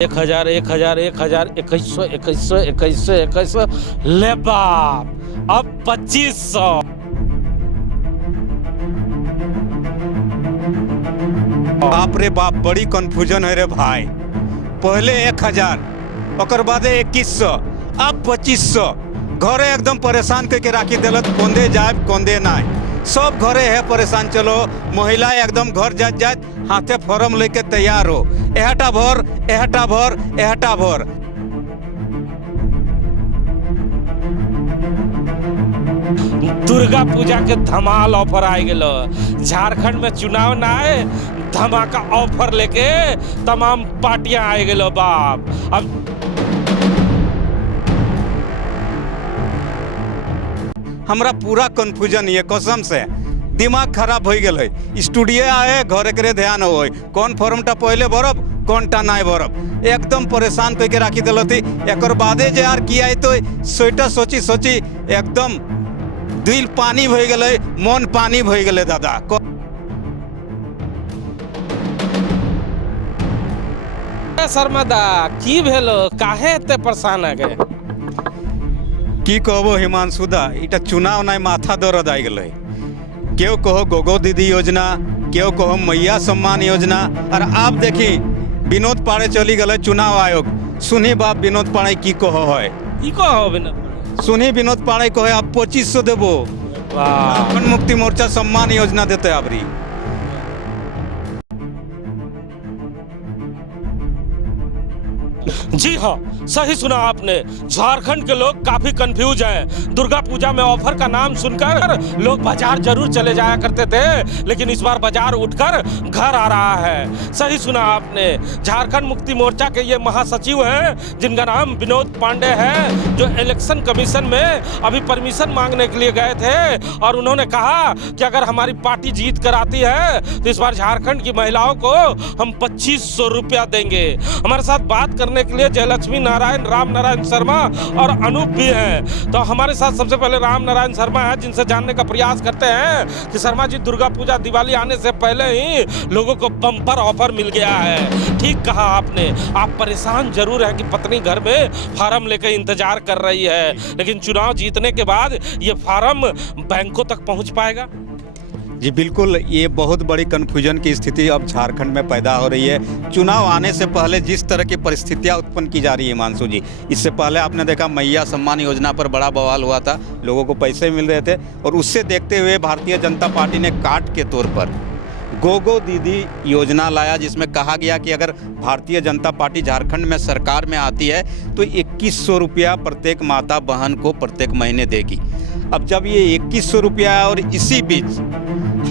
1000 1000 1000 2100 2100 2100 2100 ले बाप अब 2500। बाप रे बाप, बड़ी कंफ्यूजन है रे भाई। पहले 1000 ओकर बाद 2100 अब 2500। घरे एकदम परेशान करके राखी दिलत, कोंदे जाए कोंदे नाय सब घरे है परेशान। चलो महिला एकदम घर जात हाथे फॉर्म लेके तैयार हो, एहटा भर एहटा भर एहटा भर। दुर्गा पूजा के धमाल ऑफर आ गेलो। झारखंड में चुनाव ना है, धमाका ऑफर लेके तमाम पार्टियां आ गेलो बाप। अब हमरा पूरा कंफ्यूजन ये कसम से दिमाग खराब हो गए। स्टूडियो आए घरे करे ध्यान हो, कौन फॉर्मटा पहले भरब कौनटा नहीं भरब, एकदम परेशान करके राखी दिलती। एक बादे जे यार किया तो सोटा सोची सोची एकदम दिल पानी हो गए, मन पानी हो गए दादा। शर्मा दा की भेलो, काहे एते परेशान आ गए? की कहबो हिमांशु दा, इटा चुनाव नहीं माथा दर्द आ गए। क्यों कहो गोगो दीदी योजना, क्यों कहो मैया सम्मान योजना। और आप देखी विनोद पाड़े चली गए चुनाव आयोग। सुनी बाप विनोद पाड़े की कहो है, की कहो विनोद? सुनी विनोद पाड़े कहे आप 2500 देवो, झारखंड मुक्ति मोर्चा सम्मान योजना देते अबरी। जी हाँ, सही सुना आपने। झारखंड के लोग काफी कंफ्यूज हैं। दुर्गा पूजा में ऑफर का नाम सुनकर लोग बाजार जरूर चले जाया करते थे, लेकिन इस बार बाजार उठकर घर आ रहा है। सही सुना आपने। झारखंड मुक्ति मोर्चा के ये महासचिव हैं जिनका नाम विनोद पांडे है, जो इलेक्शन कमीशन में अभी परमिशन मांगने के लिए गए थे और उन्होंने कहा कि अगर हमारी पार्टी जीत कर आती है तो इस बार झारखंड की महिलाओं को हम 2500 रुपया देंगे। हमारे साथ बात करने के लिए जयलक्ष्मी नारायण, राम नारायण शर्मा और अनूप भी हैं। तो हमारे साथ सबसे पहले राम नारायण शर्मा है, जिनसे जानने का प्रयास करते हैं कि शर्मा जी, दुर्गा पूजा दिवाली आने से पहले ही लोगों को बम्पर ऑफर मिल गया है। ठीक कहा आपने। आप परेशान जरूर है कि पत्नी घर में फार्म लेकर इंतजार कर रही है, लेकिन चुनाव जीतने के बाद ये फार्म बैंकों तक पहुंच पाएगा? जी बिल्कुल, ये बहुत बड़ी कन्फ्यूजन की स्थिति अब झारखंड में पैदा हो रही है। चुनाव आने से पहले जिस तरह की परिस्थितियां उत्पन्न की जा रही है हिमांशु जी, इससे पहले आपने देखा मैया सम्मान योजना पर बड़ा बवाल हुआ था, लोगों को पैसे मिल रहे थे। और उससे देखते हुए भारतीय जनता पार्टी ने काट के तौर पर गोगो दीदी योजना लाया, जिसमें कहा गया कि अगर भारतीय जनता पार्टी झारखंड में सरकार में आती है तो 2100 रुपया प्रत्येक माता बहन को प्रत्येक महीने देगी। अब जब ये 2100 रुपया और इसी बीच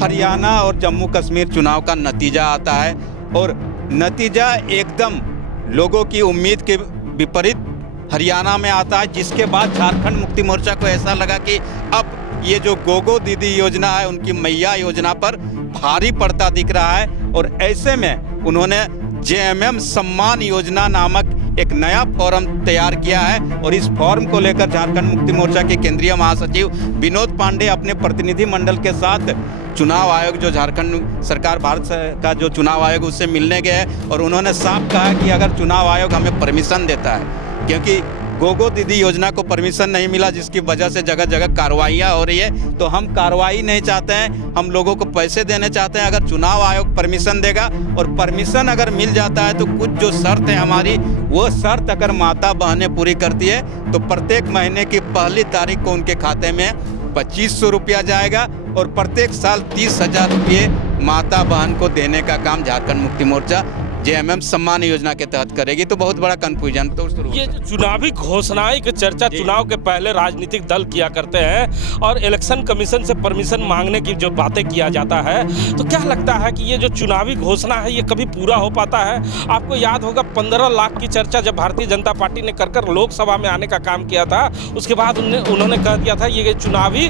हरियाणा और जम्मू कश्मीर चुनाव का नतीजा आता है और नतीजा एकदम लोगों की उम्मीद के विपरीत हरियाणा में आता है, जिसके बाद झारखंड मुक्ति मोर्चा को ऐसा लगा कि अब ये जो गोगो दीदी योजना है उनकी मैया योजना पर भारी पड़ता दिख रहा है। और ऐसे में उन्होंने जेएमएम सम्मान योजना नामक एक नया फॉर्म तैयार किया है। और इस फॉर्म को लेकर झारखंड मुक्ति मोर्चा के केंद्रीय महासचिव विनोद पांडे अपने प्रतिनिधि मंडल के साथ चुनाव आयोग, जो झारखंड सरकार भारत का जो चुनाव आयोग, उससे मिलने गए और उन्होंने साफ कहा कि अगर चुनाव आयोग हमें परमिशन देता है, क्योंकि गोगो दीदी योजना को परमिशन नहीं मिला, जिसकी वजह से जगह जगह कार्रवाइयाँ हो रही है, तो हम कार्रवाई नहीं चाहते हैं, हम लोगों को पैसे देने चाहते हैं। अगर चुनाव आयोग परमिशन देगा और परमिशन अगर मिल जाता है तो कुछ जो शर्त है हमारी, वो शर्त अगर माता बहनें पूरी करती है तो प्रत्येक महीने की पहली तारीख को उनके खाते में 2500 रुपया जाएगा और प्रत्येक साल 30,000 रुपये माता बहन को देने का काम झारखंड मुक्ति मोर्चा जेएमएम सम्मान योजना के तहत करेगी। तो बहुत बड़ा कंफ्यूजन तो शुरू। ये चुनावी घोषणाएं की चर्चा चुनाव के पहले राजनीतिक दल किया करते हैं और इलेक्शन कमीशन से परमिशन मांगने की जो बातें किया जाता है, तो क्या लगता है कि ये जो चुनावी घोषणा है ये कभी पूरा हो पाता है? आपको याद होगा 15 लाख की चर्चा जब भारतीय जनता पार्टी ने कर लोकसभा में आने का काम किया था, उसके बाद उन्होंने कह दिया था ये चुनावी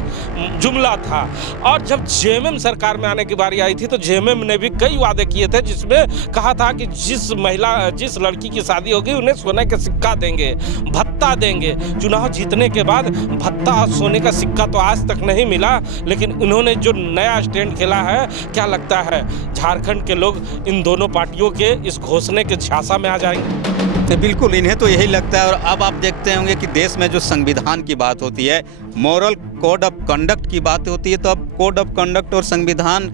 जुमला था। और जब जेएमएम सरकार में आने की बारी आई थी तो जेएमएम ने भी कई वादे किए थे, जिसमें कहा था कि जिस लड़की की शादी होगी उन्हें सोने का सिक्का देंगे, भत्ता देंगे। चुनाव जीतने के बाद भत्ता और सोने का सिक्का तो आज तक नहीं मिला, लेकिन उन्होंने जो नया स्टैंड खेला है, क्या लगता है झारखंड के लोग इन दोनों पार्टियों के इस घोषणे के झांसा में आ जाएंगे? तो बिल्कुल इन्हें तो यही लगता है। और अब आप देखते होंगे कि देश में जो संविधान की बात होती है, मॉरल कोड ऑफ कंडक्ट की बात होती है, तो अब कोड ऑफ कंडक्ट और संविधान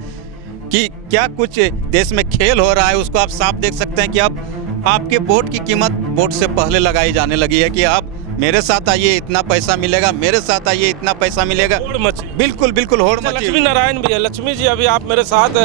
की क्या कुछ देश में खेल हो रहा है उसको आप साफ देख सकते हैं कि अब आपके वोट की कीमत वोट से पहले लगाई जाने लगी है कि आप मेरे साथ आइए इतना पैसा मिलेगा, मेरे साथ आइए इतना पैसा मिलेगा। होड़ मची। बिल्कुल बिल्कुल होड़ मची। लक्ष्मी नारायण भी है। लक्ष्मी जी अभी आप मेरे साथ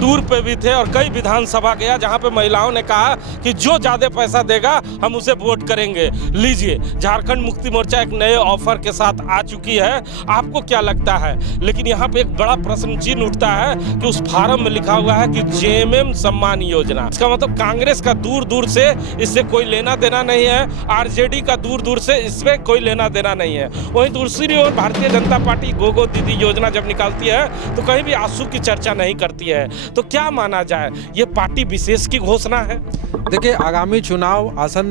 टूर पे भी थे और कई विधानसभा गया जहां पे महिलाओं ने कहा कि जो ज्यादा पैसा देगा हम उसे वोट करेंगे। लीजिए, झारखंड मुक्ति मोर्चा एक नए ऑफर के साथ आ चुकी है। आपको क्या लगता है? लेकिन यहाँ पे एक बड़ा प्रश्न चिन्ह उठता है कि उस फार्म में लिखा हुआ है कि जेएमएम सम्मान योजना। इसका मतलब कांग्रेस का दूर दूर से इससे कोई लेना देना नहीं है, आरजेडी का दूर दूर से इसमें कोई लेना देना नहीं है। वहीं दूसरी ओर भारतीय जनता पार्टी गोगो दीदी योजना जब निकालती है तो कहीं भी आंसू की चर्चा नहीं करती है। तो क्या माना जाए, ये पार्टी विशेष की घोषणा है? देखिए, आगामी चुनाव आसन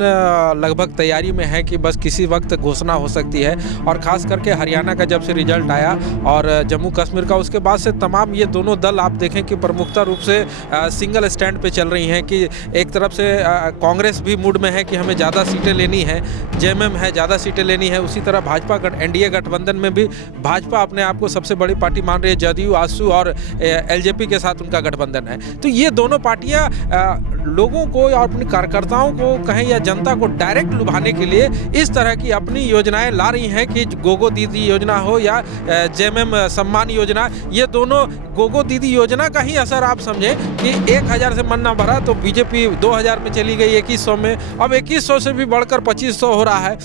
लगभग तैयारी में है कि बस किसी वक्त घोषणा हो सकती है। और ख़ास करके हरियाणा का जब से रिजल्ट आया और जम्मू कश्मीर का, उसके बाद से तमाम ये दोनों दल आप देखें कि प्रमुखता रूप से सिंगल स्टैंड पे चल रही हैं कि एक तरफ से कांग्रेस भी मूड में है कि हमें ज़्यादा सीटें लेनी है, जेएमएम है ज़्यादा सीटें लेनी है। उसी तरह भाजपा एनडीए गठबंधन में भी भाजपा अपने आप को सबसे बड़ी पार्टी मान रही है, जदयू आसू और एलजेपी के साथ उनका गठबंधन है। तो ये दोनों पार्टियां लोगों को और अपने कार्यकर्ताओं को कहें या जनता को डायरेक्ट लुभाने के लिए इस तरह की अपनी योजनाएं ला रही हैं कि गोगो दीदी योजना हो या जेएमएम सम्मान योजना। ये दोनों, गोगो दीदी योजना का ही असर आप समझें कि 1000 से मन ना भरा तो बीजेपी 2000 में चली गई 2100 में, अब 2100 से भी बढ़कर 2500 हो रहा है।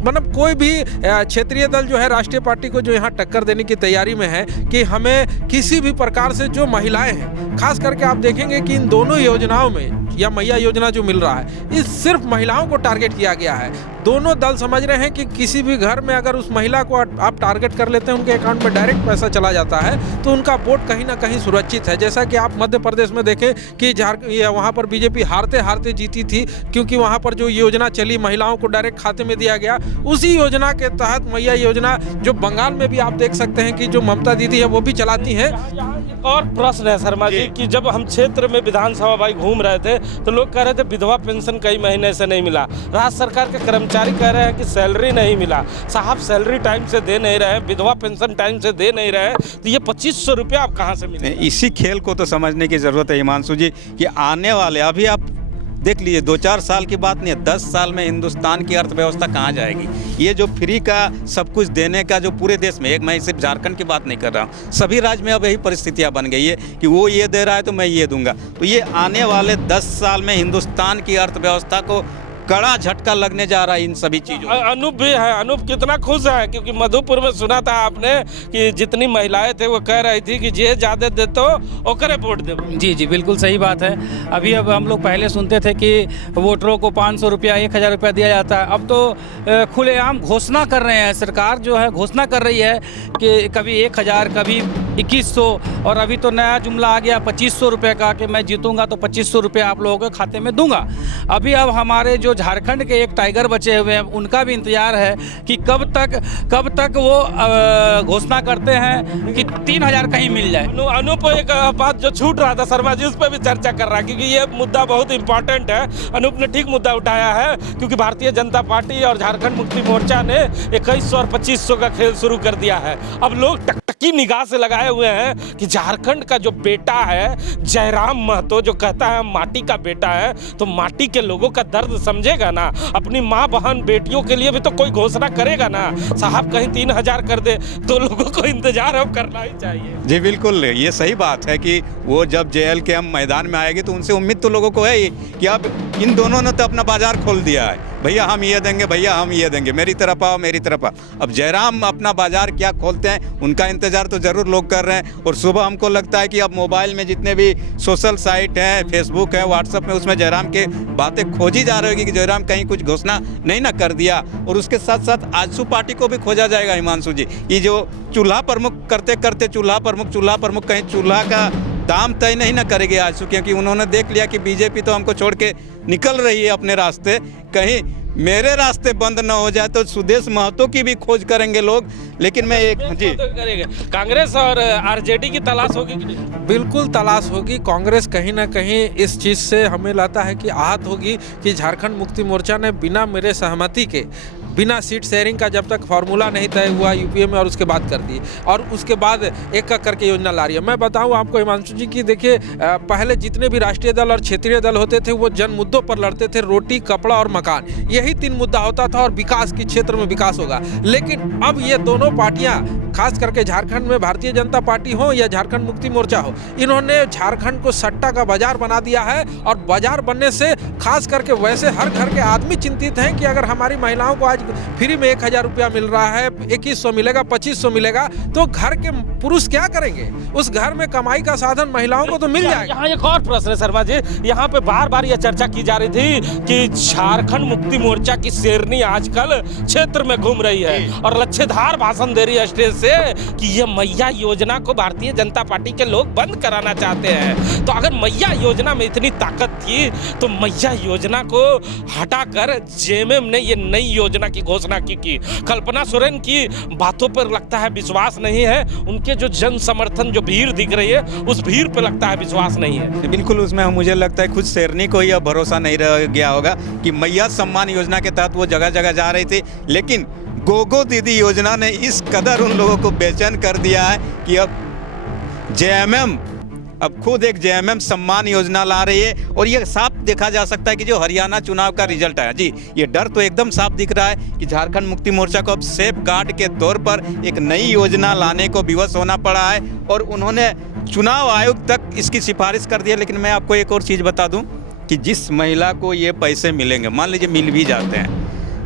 मतलब कोई भी क्षेत्रीय दल जो है राष्ट्रीय पार्टी को जो यहाँ टक्कर देने की तैयारी में है कि हमें किसी भी प्रकार से जो महिलाएं हैं, खास करके आप देखेंगे कि इन दोनों योजनाओं में या मैया योजना जो मिल रहा है, इस सिर्फ महिलाओं को टारगेट किया गया है। दोनों दल समझ रहे हैं कि किसी भी घर में अगर उस महिला को आप टारगेट कर लेते हैं, उनके अकाउंट में डायरेक्ट पैसा चला जाता है तो उनका वोट कहीं ना कहीं सुरक्षित है। जैसा कि आप मध्य प्रदेश में देखें कि वहाँ पर बीजेपी हारते हारते जीती थी, क्योंकि वहाँ पर जो योजना चली महिलाओं को डायरेक्ट खाते में दिया गया। उसी योजना के तहत मैया योजना जो बंगाल में भी आप देख सकते हैं कि जो ममता दीदी है वो भी चलाती हैं। एक और प्रश्न है शर्मा जी कि जब हम क्षेत्र में विधानसभा भाई घूम रहे थे तो लोग कह रहे थे विधवा पेंशन कई महीने से नहीं मिला, राज्य सरकार के कर्मचारी कह रहे हैं कि सैलरी नहीं मिला। साहब सैलरी टाइम से दे नहीं रहे, विधवा पेंशन टाइम से दे नहीं रहे, तो ये 2500 रुपया आप कहाँ से मिले? इसी खेल को तो समझने की ज़रूरत है हिमांशु जी कि आने वाले, अभी आप देख लीजिए 2-4 साल की बात नहीं है, 10 साल में हिंदुस्तान की अर्थव्यवस्था कहाँ जाएगी। ये जो फ्री का सब कुछ देने का जो पूरे देश में, एक मैं सिर्फ झारखंड की बात नहीं कर रहा हूँ, सभी राज्य में अब यही परिस्थितियाँ बन गई है कि वो ये दे रहा है तो मैं ये दूंगा। तो ये आने वाले 10 साल में हिंदुस्तान की अर्थव्यवस्था को कड़ा झटका लगने जा रहा है इन सभी चीज़ों। अनूप भी है, अनूप कितना खुश है क्योंकि मधुपुर में सुना था आपने कि जितनी महिलाएं थे वो कह रही थी कि जे ज़्यादा दे तो ओकरे वोट दे। जी जी बिल्कुल सही बात है। अभी अब हम लोग पहले सुनते थे कि वोटरों को 500 रुपया 1000 रुपया दिया जाता है, अब तो खुलेआम घोषणा कर रहे हैं। सरकार जो है घोषणा कर रही है कि कभी 1000, कभी 2100, और अभी तो नया जुमला आ गया 2500 रुपये का कि मैं जीतूंगा तो 2500 रुपया आप लोगों के खाते में दूंगा। अभी अब हमारे जो झारखंड के एक टाइगर बचे हुए हैं उनका भी इंतजार है कि कब तक वो घोषणा करते हैं कि 3000 कहीं मिल जाए। अनूप एक बात जो छूट रहा था शर्मा जी, उस पर भी चर्चा कर रहा है क्योंकि ये मुद्दा बहुत इंपॉर्टेंट है। अनूप ने ठीक मुद्दा उठाया है क्योंकि भारतीय जनता पार्टी और झारखंड मुक्ति मोर्चा ने 2100 और 2500 का खेल शुरू कर दिया है। अब लोग टकटकी निगाह से लगाए हुए हैं कि झारखंड का जो बेटा है जयराम महतो, जो कहता है माटी का बेटा है, तो माटी के लोगों का दर्द समझेगा ना, अपनी माँ बहन बेटियों के लिए भी तो कोई घोषणा करेगा ना। साहब कहीं 3000 कर दे तो लोगों को इंतजार अब करना ही चाहिए। जी बिल्कुल, ये सही बात है कि वो जब जेएल के हम मैदान में आएंगे तो उनसे उम्मीद तो लोगों को है ही कि अब इन दोनों ने तो अपना बाजार खोल दिया है, भैया हम ये देंगे, भैया हम ये देंगे, मेरी तरफ आओ, मेरी तरफ आओ। अब जयराम अपना बाजार क्या खोलते हैं उनका इंतजार तो जरूर लोग कर रहे हैं। और सुबह हमको लगता है कि अब मोबाइल में जितने भी सोशल साइट हैं, फेसबुक है, व्हाट्सएप में, उसमें जयराम के बातें खोजी जा रही होगी कि जयराम कहीं कुछ घोषणा नहीं ना कर दिया। और उसके साथ साथ आजसू पार्टी को भी खोजा जाएगा हिमांशु जी। ये जो चूल्हा प्रमुख करते करते चूल्हा प्रमुख कहीं चूल्हा का दाम तय नहीं ना करेंगे आजसू, क्योंकि उन्होंने देख लिया कि बीजेपी तो हमको छोड़ के निकल रही है अपने रास्ते, कहीं मेरे रास्ते बंद न हो जाए तो सुदेश महतो की भी खोज करेंगे लोग। लेकिन मैं एक जी करेंगे कांग्रेस और आरजेडी की तलाश होगी कि नहीं? बिल्कुल तलाश होगी। कांग्रेस कहीं ना कहीं इस चीज़ से हमें लगता है कि आहत होगी कि झारखंड मुक्ति मोर्चा ने बिना मेरे सहमति के, बिना सीट शेयरिंग का जब तक फार्मूला नहीं तय हुआ यूपीए में और उसके बाद कर दी, और उसके बाद एक एक करके योजना ला रही है। मैं बताऊं आपको हिमांशु जी की, देखिए पहले जितने भी राष्ट्रीय दल और क्षेत्रीय दल होते थे वो जन मुद्दों पर लड़ते थे, रोटी, कपड़ा और मकान, यही 3 मुद्दा होता था और विकास के क्षेत्र में विकास होगा। लेकिन अब ये दोनों पार्टियां, खास करके झारखंड में भारतीय जनता पार्टी हो या झारखंड मुक्ति मोर्चा हो, इन्होंने झारखंड को सट्टा का बाजार बना दिया है। और बाजार बनने से खास करके वैसे हर घर के आदमी चिंतित हैं कि अगर हमारी महिलाओं को आज फ्री में 1000 रुपया मिल रहा है, 2100 मिलेगा, 2500 मिलेगा, तो घर के पुरुष क्या करेंगे? उस घर में कमाई का साधन महिलाओं को तो मिल जाएगा। यहाँ एक और प्रश्न है शर्मा जी, यहाँ पे बार बार ये चर्चा की जा रही थी कि झारखंड मुक्ति मोर्चा की शेरनी आजकल क्षेत्र में घूम रही है और लच्छेदार भाषण दे रही है स्टेज से कि ये मैया योजना को भारतीय जनता पार्टी के लोग बंद कराना चाहते हैं। तो अगर मैया योजना में इतनी ताकत थी तो मैया योजना को हटाकर जेएमएम ने ये नई योजना की घोषणा की। कल्पना सोरेन की बातों पर लगता है विश्वास नहीं है, उनके जो जन समर्थन, जो भीड़ दिख रही है उस भीड़ पे लगता है विश्वास नहीं है। बिल्कुल, उसमें मुझे लगता है खुद शेरनी को यह भरोसा नहीं रह गया होगा कि मैया सम्मान योजना के तहत वो जगह जगह जा रही थी, लेकिन गोगो दीदी योजना ने इस कदर उन लोगों को बेचैन कर दिया है कि अब जेएमएम, अब खुद एक जेएमएम सम्मान योजना ला रही है। और ये साफ देखा जा सकता है कि जो हरियाणा चुनाव का रिजल्ट आया जी, ये डर तो एकदम साफ दिख रहा है कि झारखंड मुक्ति मोर्चा को अब सेफ गार्ड के तौर पर एक नई योजना लाने को विवश होना पड़ा है और उन्होंने चुनाव आयोग तक इसकी सिफारिश कर दी है। लेकिन मैं आपको एक और चीज़ बता दूं कि जिस महिला को ये पैसे मिलेंगे, मान लीजिए मिल भी जाते हैं,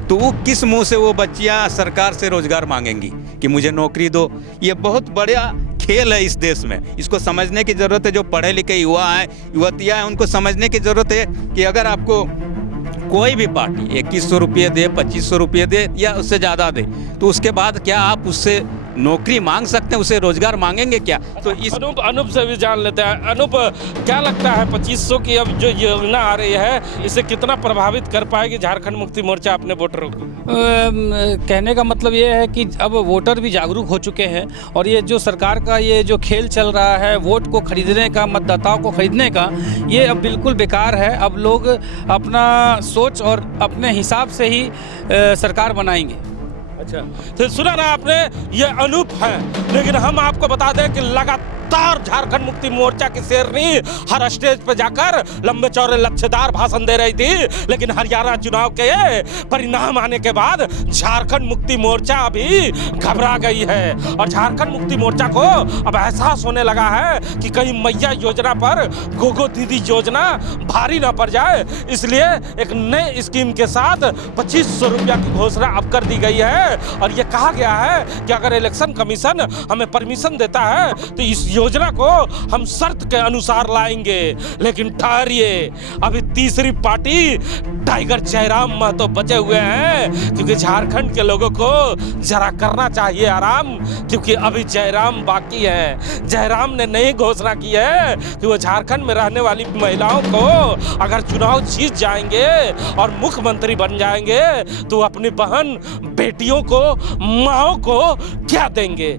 तो वो किस मुंह से वो बच्चियां सरकार से रोजगार मांगेंगी कि मुझे नौकरी दो? ये बहुत बड़ा खेल है इस देश में, इसको समझने की ज़रूरत है। जो पढ़े लिखे युवा हैं, युवतियाँ हैं, उनको समझने की ज़रूरत है कि अगर आपको कोई भी पार्टी 2100 रुपये दे, 2500 रुपये दे या उससे ज़्यादा दे, तो उसके बाद क्या आप उससे नौकरी मांग सकते हैं? उसे रोजगार मांगेंगे क्या? तो इस अनूप से भी जान लेते हैं। अनूप, क्या लगता है 2500 की अब जो योजना आ रही है, इसे कितना प्रभावित कर पाएगी झारखंड मुक्ति मोर्चा अपने वोटरों को? कहने का मतलब ये है कि अब वोटर भी जागरूक हो चुके हैं और ये जो सरकार का ये जो खेल चल रहा है वोट को खरीदने का, मतदाताओं को खरीदने का, ये अब बिल्कुल बेकार है। अब लोग अपना सोच और अपने हिसाब से ही सरकार बनाएंगे। अच्छा, तो सुना ना आपने, ये अनूप है, लेकिन हम आपको बता दें कि लगातार झारखंड मुक्ति मोर्चा की शेरनी हर स्टेज पे जाकर लंबे चौड़े लच्छेदार भाषण दे रही थी। लेकिन हरियाणा चुनाव के परिणाम आने के बाद झारखंड मुक्ति मोर्चा अभी घबरा गई है और झारखंड मुक्ति मोर्चा को अब एहसास होने लगा है कि कहीं मैया योजना पर गोगो दीदी योजना भारी ना पड़ जाए। इसलिए एक नए स्कीम के साथ 2500 रुपया की घोषणा अब कर दी गई है और ये कहा गया है कि अगर इलेक्शन कमीशन हमें परमिशन देता है तो इस योजना को हम शर्त के अनुसार लाएंगे। लेकिन ठहरिए, अभी तीसरी पार्टी टाइगर जयराम महतो बचे हुए हैं, क्योंकि झारखंड के लोगों को जरा करना चाहिए आराम, क्योंकि अभी जयराम बाकी है। जयराम ने नई घोषणा की है कि वो झारखंड में रहने वाली महिलाओं को अगर चुनाव जीत जाएंगे और मुख्यमंत्री बन जाएंगे तो अपनी बहन बेटियों को, माओ को क्या देंगे।